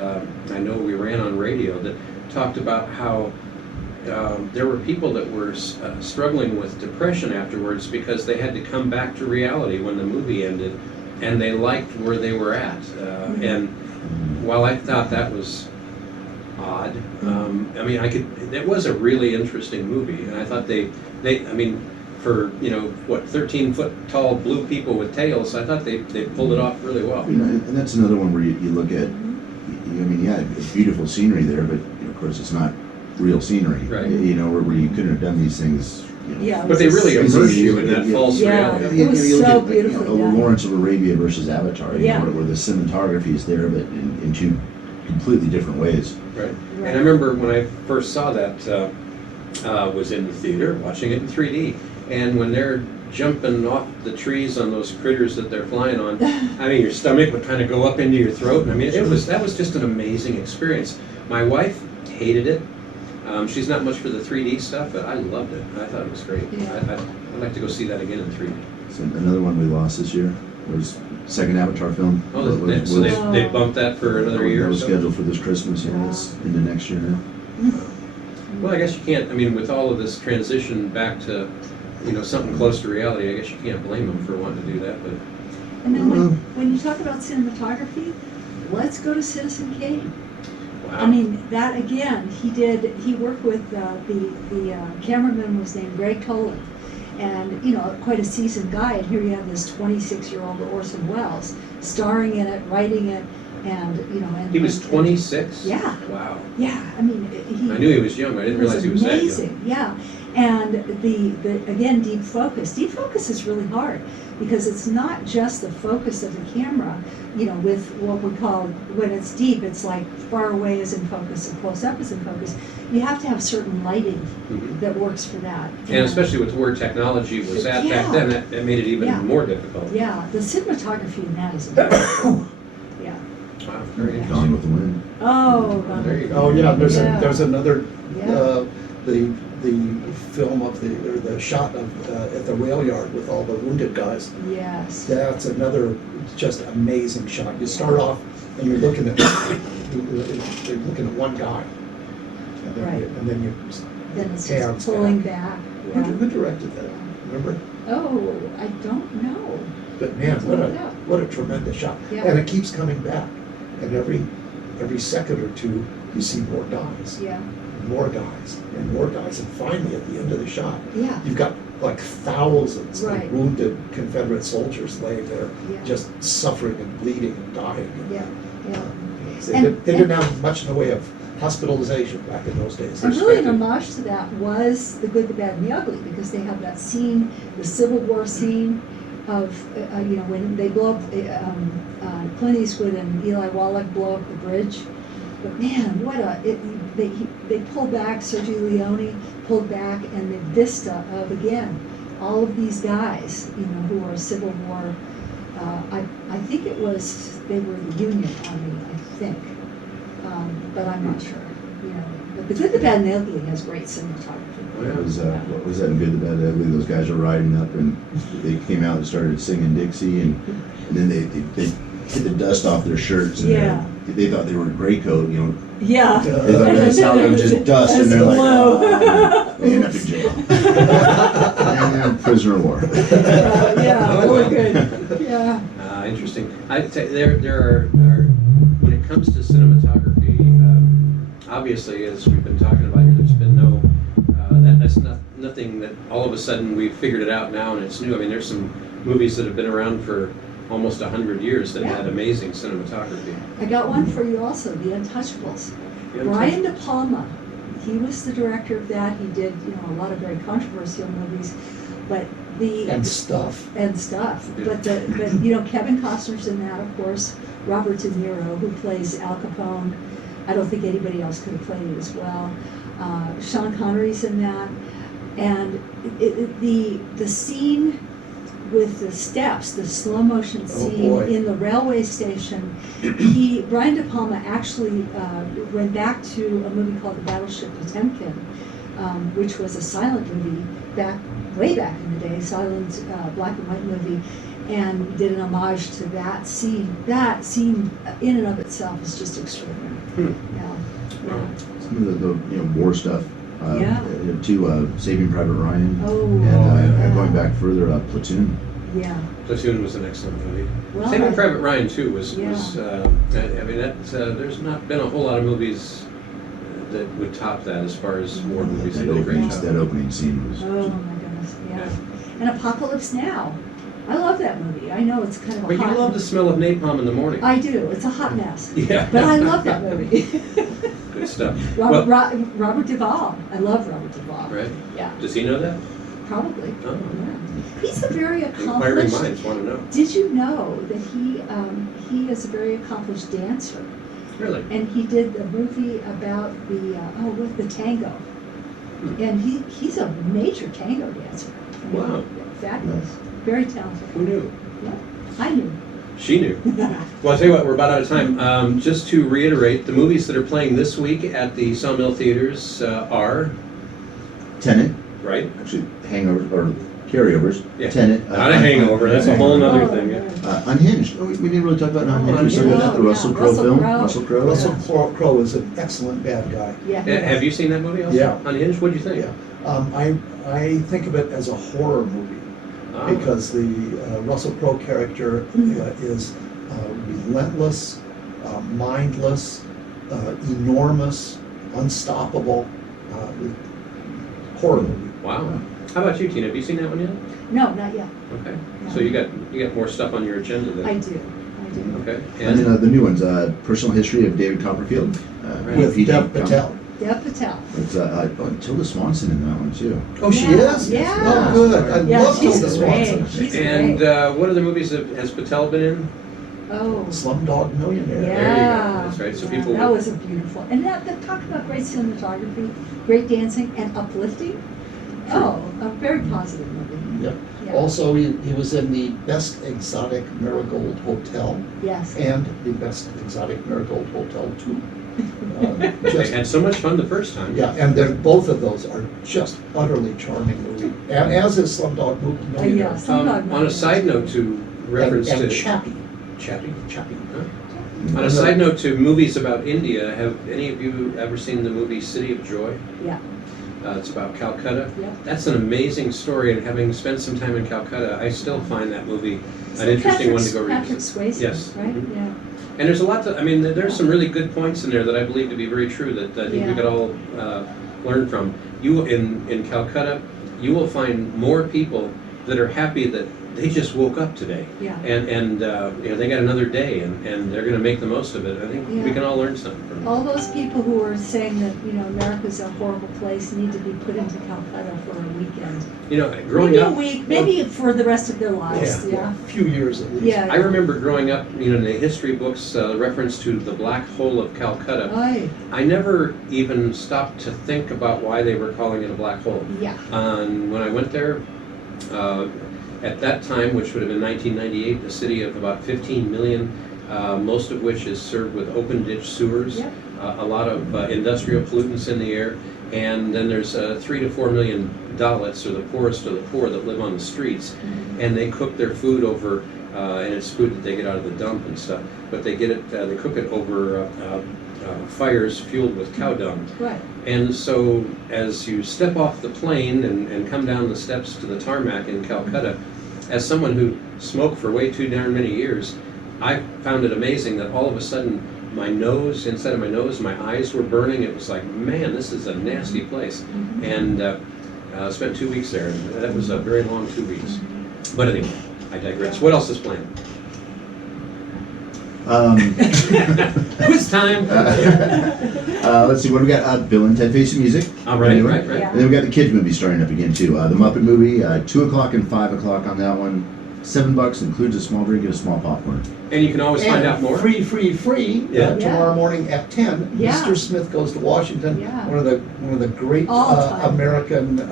I know we ran on radio that talked about how there were people that were struggling with depression afterwards because they had to come back to reality when the movie ended, and they liked where they were at. And while I thought that was odd, it was a really interesting movie, and I thought for 13-foot tall blue people with tails, I thought they pulled it off really well. And that's another one where you look at, it's beautiful scenery there, but of course it's not real scenery. Right. Where you couldn't have done these things. Yeah. But they really It's immerse easy, you in that yeah. false Yeah. reality. It was You look so at, beautifully done. Lawrence of Arabia versus Avatar, Yeah. where the cinematography is there, but in two completely different ways. Right. Right. And I remember when I first saw that, was in the theater watching it in 3D, and when they're jumping off the trees on those critters that they're flying on, your stomach would kind of go up into your throat. And that was just an amazing experience. My wife hated it. She's not much for the 3D stuff, but I loved it. I thought it was great. Yeah. I'd like to go see that again in 3D. So another one we lost this year was second Avatar film. Oh, Was- so they bumped that for another year That or was so? scheduled for this Christmas, and it's into next year now. Well, I guess you can't, with all of this transition back to, something close to reality, I guess you can't blame them for wanting to do that, but. And then when you talk about cinematography, let's go to Citizen Kane. Wow. That again, he worked with, the cameraman was named Greg Tolan. And, quite a seasoned guy, and here you have this 26-year-old Orson Welles starring in it, writing it, And, you know, and. He was and- 26? Yeah. Wow. Yeah, I mean, he. I knew he was young, but I didn't realize he was that young. Amazing, yeah. And again, deep focus. Deep focus is really hard because it's not just the focus of the camera, you know, with what we call, when it's deep, it's like far away is in focus and close up is in focus. You have to have certain lighting Mhm. that works for that. And especially with where technology was at Yeah. back then, that made it even Yeah. more difficult. Yeah, the cinematography in that is amazing. Yeah. Wow, very Gone interesting. with the Wind. Oh, There you go. Oh, yeah, Yeah. there's another, Yeah. the film of the shot of, at the rail yard with all the wounded guys. yes. That's another just amazing shot. You start off and you're looking at one guy. And then Right. and then you, Then it's hands just pulling back. back. Who directed that? Remember? Oh, I don't know. But man, Yeah. what a tremendous shot. Yeah. And it keeps coming back. And every second or two, you see more guys. Yeah, More guys and more guys, and finally at the end of the shot, yeah, you've got like thousands Right. of wounded Confederate soldiers laying there, Yeah. just suffering and bleeding and dying. yeah, yeah. They, And- they didn't have much in the way of hospitalization back in those days. And really an Perspective. homage to that was The Good, the Bad, and the Ugly, because they have that scene, the Civil War scene of, you know, when they blow up, Clint Eastwood and Eli Wallach blow up the bridge. But man, they pulled back, Sergio Leone pulled back, and the vista of, again, all of these guys, you know, who are Civil War, I think it was, they were the Union Army, I think. But I'm not sure, you know. But The Good, the Bad, and the Ugly has great cinematography. What was that in Good, the Bad, the Ugly? Those guys were riding up and they came out and started singing Dixie, and then they hit the dust off their shirts, and Yeah. they thought they were gray coat, you know. Yeah. They thought that's how they were just dust, and they're like, oh, they end up in jail. And they're prisoner of war. Yeah, Oh, really wow. good, yeah. Interesting. I'd say there are, when it comes to cinematography, obviously, as we've been talking about here, there's been that's nothing that all of a sudden we've figured it out now and it's new. I mean, there's some movies that have been around for almost 100 years that Yeah. had amazing cinematography. I got one for you also, The Untouchables. The Brian De Palma, he was the director of that. He did, you know, a lot of very controversial movies, but And stuff. and stuff. Yeah. But you know, Kevin Costner's in that, of course. Robert De Niro, who plays Al Capone. I don't think anybody else could have played it as well. Sean Connery's in that, and the scene with the steps, the slow motion scene boy. in the railway station. Brian De Palma actually went back to a movie called The Battleship Potemkin, which was a silent movie way back in the day, silent black and white movie, and did an homage to that scene. That scene in and of itself is just extraordinary. Yeah. Wow. Some of the war stuff. Yeah. To Saving Private Ryan. Oh, And yeah. going back further, Platoon. Yeah. Platoon was an excellent movie. Well, Saving I- Private Ryan too was Yeah. I mean there's not been a whole lot of movies that would top that as far as war movies. They did a great That job. opening scene was. Oh my goodness, yeah. And Apocalypse Now. I love that movie. I know it's kind of a But you hot. love the smell of napalm in the morning. I do. It's a hot mess. Yeah. But I love that movie. Good stuff. Robert Duvall. I love Robert Duvall. Right? Yeah, Does he know that? probably. Oh. Yeah. He's a very Inquiring accomplished. minds want to know. Did you know that he is a very accomplished dancer? Really? And he did a movie about with the tango. And he's a major tango dancer. I mean, Wow. Fabulous. Very talented. Who knew? Yeah, I knew. She knew. Well, I'll tell you what, we're about out of time. Just to reiterate, the movies that are playing this week at the Sawmill Theaters are, Tenet, right? actually, hangovers or carryovers. Yeah. Tenet. Not a hangover, that's a whole nother thing. Yeah. Unhinged. Oh, we didn't really talk about Unhinged. We started Unhinged. out the Russell Yeah, Crowe Russell film. Crowe. Russell Crowe. Russell Crowe is an excellent bad guy. Yeah. Have you seen that movie also? Yeah. Unhinged? What'd you think? Yeah. I think of it as a horror movie Ah. because the Russell Crowe character is relentless, mindless, enormous, unstoppable. Horror movie. Wow. How about you, Tina? Have you seen that one yet? No, not yet. Okay. No. So you got more stuff on your agenda then. I do. do. Okay. And then the new ones, Personal History of David Copperfield. With P.G. Dev Patel. Deb Patel. It's Tilda Swanson in that one too. Oh, she Yeah, is? yeah. Oh, good. I Yeah, love she's Tilda great. Swanson. She's And great. what other movies has Patel been in? Oh. Slumdog Millionaire. Yeah. There you go. That's right. So Yeah, people that would- was a beautiful, and that talk about great cinematography, great dancing, and uplifting. Oh, a very positive movie. Yep. Yeah. Also, he was in the Best Exotic Marigold Hotel Yes. and the Best Exotic Marigold Hotel 2. They Just, had so much fun the first time. yeah, and both of those are just utterly charming movie, as is Slumdog Millionaire. Yeah, Slumdog On a Millionaire. side note to reference and to Chappie. Chappie. Chappie. On a side note to movies about India, have any of you ever seen the movie City of Joy? Yeah. It's about Calcutta. Yeah. That's an amazing story, and having spent some time in Calcutta, I still find that movie an interesting one to go Patrick revisit. Swayze, Yes. right? Mhm. Yeah. And there's a lot to, I mean, there's some really good points in there that I believe to be very true that I think we Yeah. could all learn from. You in Calcutta, you will find more people that are happy that they just woke up today. Yeah. And you know, they got another day and they're going to make the most of it. I think we Yeah. can all learn something from All it. those people who are saying that, you know, America's a horrible place need to be put into Calcutta for a weekend. You know, growing Maybe up, a week, maybe for the rest of their lives, yeah. A few years at least. Yeah. I remember growing up, you know, in the history books, reference to the black hole of Calcutta. Aye. I never even stopped to think about why they were calling it a black hole. Yeah. When I went there, at that time, which would have been 1998, a city of about 15 million, most of which is served with open ditch sewers, Yep. a lot of industrial pollutants in the air, and then there's 3 to 4 million Dalits, or the poorest of the poor, that live on the streets, and they cook their food over, and it's food that they get out of the dump and stuff, but they get it, they cook it over fires fueled with cow dung. Right. And so as you step off the plane and come down the steps to the tarmac in Calcutta, as someone who smoked for way too darn many years, I found it amazing that all of a sudden my nose, inside of my nose, my eyes were burning. It was like, man, this is a nasty place. And spent 2 weeks there, and that was a very long 2 weeks. But anyway, I digress. What else is planned? Quiz time! Let's see, what do we got? Bill and Ted Face the Music. All right, Anyway. right, right. Yeah. And then we got the kids movie starting up again too. The Muppet movie, 2 o'clock and 5 o'clock on that one. $7 includes a small drink and a small popcorn. And you can always find out more. Free, Yeah. tomorrow morning at 10. Yeah. Mr. Smith Goes to Washington. Yeah. One of the great All-time. American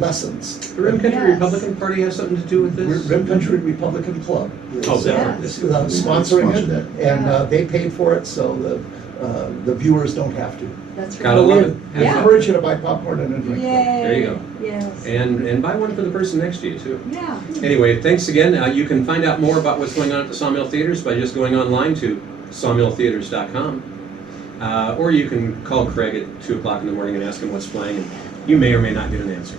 lessons. The Rim Country Yes. Republican Party has something to do with this? Rim Country Republican Club is Oh, that Yeah. one. is, sponsoring Sponsored it, that. and Yeah. they paid for it, so the viewers don't have to. That's right. Gotta love it. We Yeah. encourage you to buy popcorn and a drink. Yay. There you go. Yes. And buy one for the person next to you, too. Yeah. Anyway, thanks again. You can find out more about what's going on at the Sawmill Theaters by just going online to sawmilltheaters.com. Or you can call Craig at 2 o'clock in the morning and ask him what's playing, and you may or may not get an answer.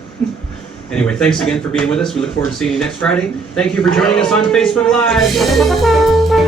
Anyway, thanks again for being with us. We look forward to seeing you next Friday. Thank you for joining us on Facebook Live.